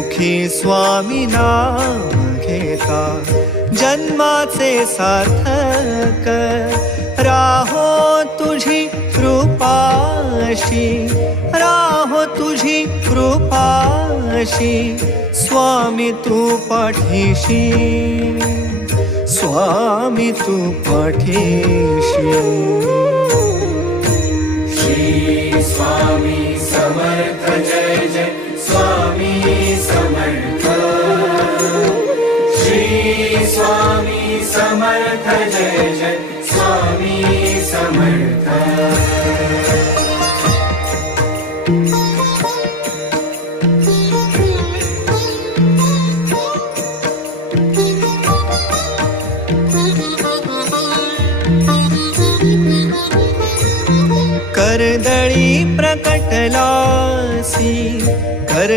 मुखी स्वामी नाम घेता जन्माचे सार्थक राहो तुझी कृपाशी, राहो तुझी कृपाशी स्वामी तू पाठीशी, स्वामी तू पाठीशी. श्री स्वामी समर्थ जय जय स्वामी समर्थ. श्री स्वामी समर्थ जय जय स्वामी समर्थ. कर्दळी प्रकटलासी कर